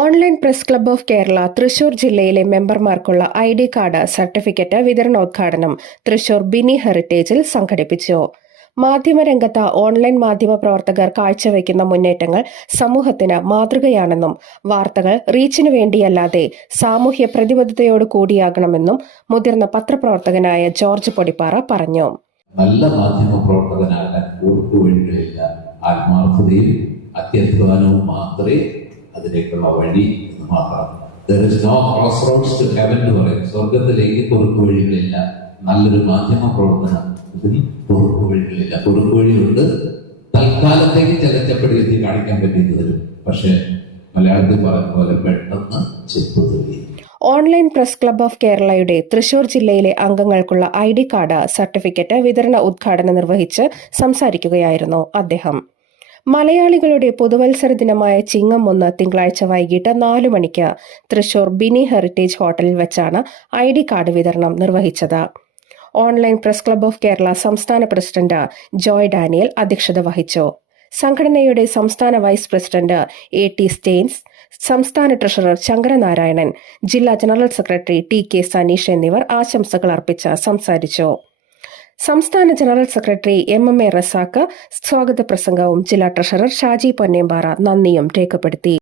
Online press club of Kerala Thrissur ജില്ലയിലെ മെമ്പർമാർക്കുള്ള ID card certificate വിതരണോദ്ഘാടനം തൃശൂർ ബിനി ഹെറിറ്റേജിൽ സംഘടിപ്പിച്ചു. മാധ്യമരംഗത്ത് ഓൺലൈൻ മാധ്യമ പ്രവർത്തകർ കാഴ്ചവെക്കുന്ന മുന്നേറ്റങ്ങൾ സമൂഹത്തിന് മാതൃകയാണെന്നും വാർത്തകൾ റീച്ചിനു വേണ്ടിയല്ലാതെ സാമൂഹ്യ പ്രതിബദ്ധതയോടു കൂടിയാകണമെന്നും മുതിർന്ന പത്രപ്രവർത്തകനായ ജോർജ് പൊടിപ്പാറ പറഞ്ഞു. നല്ല മാധ്യമ പ്രവർത്തകനാകാൻ വഴികളില്ല. ആത്മാർത്ഥതയും അത്യധ്വാനവും മാത്രമേ അതിലേക്കുള്ള വഴി എന്ന് മാത്രം. There is no crossroads to heaven എന്ന് പറയും. സ്വർഗത്തിലേക്ക് കുറുക്കു വഴികളില്ല. നല്ലൊരു മാധ്യമ പ്രവർത്തനത്തിന് കുറുക്കു വഴികളില്ല. കുറുക്കു വഴിയുണ്ട്, തൽക്കാലത്തേക്ക് ചെലച്ചപ്പെടുത്തി കാണിക്കാൻ പറ്റിയത് തരും. പക്ഷെ മലയാളത്തിൽ പറയുന്ന പോലെ പെട്ടെന്ന് ചെപ്പ് തെളിയും. ഓൺലൈൻ പ്രസ് ക്ലബ്ബ് ഓഫ് കേരളയുടെ തൃശൂർ ജില്ലയിലെ അംഗങ്ങൾക്കുള്ള ID കാർഡ് സർട്ടിഫിക്കറ്റ് വിതരണ ഉദ്ഘാടനം നിർവഹിച്ച് സംസാരിക്കുകയായിരുന്നു അദ്ദേഹം. മലയാളികളുടെ പുതുവത്സര ദിനമായ ചിങ്ങം 1 തിങ്കളാഴ്ച വൈകിട്ട് 4 മണിക്ക് തൃശൂർ ബിനി ഹെറിറ്റേജ് ഹോട്ടലിൽ വെച്ചാണ് ID കാർഡ് വിതരണം നിർവഹിച്ചത്. Online press club of Kerala സംസ്ഥാന പ്രസിഡന്റ് ജോയ് ഡാനിയൽ അധ്യക്ഷത വഹിച്ചു. സംഘടനയുടെ സംസ്ഥാന വൈസ് പ്രസിഡന്റ് AT സ്റ്റെയിൻസ്, സംസ്ഥാന ട്രഷറർ ശങ്കരനാരായണൻ, ജില്ലാ ജനറൽ സെക്രട്ടറി TK സനീഷ് എന്നിവർ ആശംസകൾ അർപ്പിച്ച് സംസാരിച്ചു. സംസ്ഥാന ജനറൽ സെക്രട്ടറി MMA റസാക്ക് സ്വാഗത പ്രസംഗവും ജില്ലാ ട്രഷറർ ഷാജി പൊന്നേമ്പാറ നന്ദിയും രേഖപ്പെടുത്തി.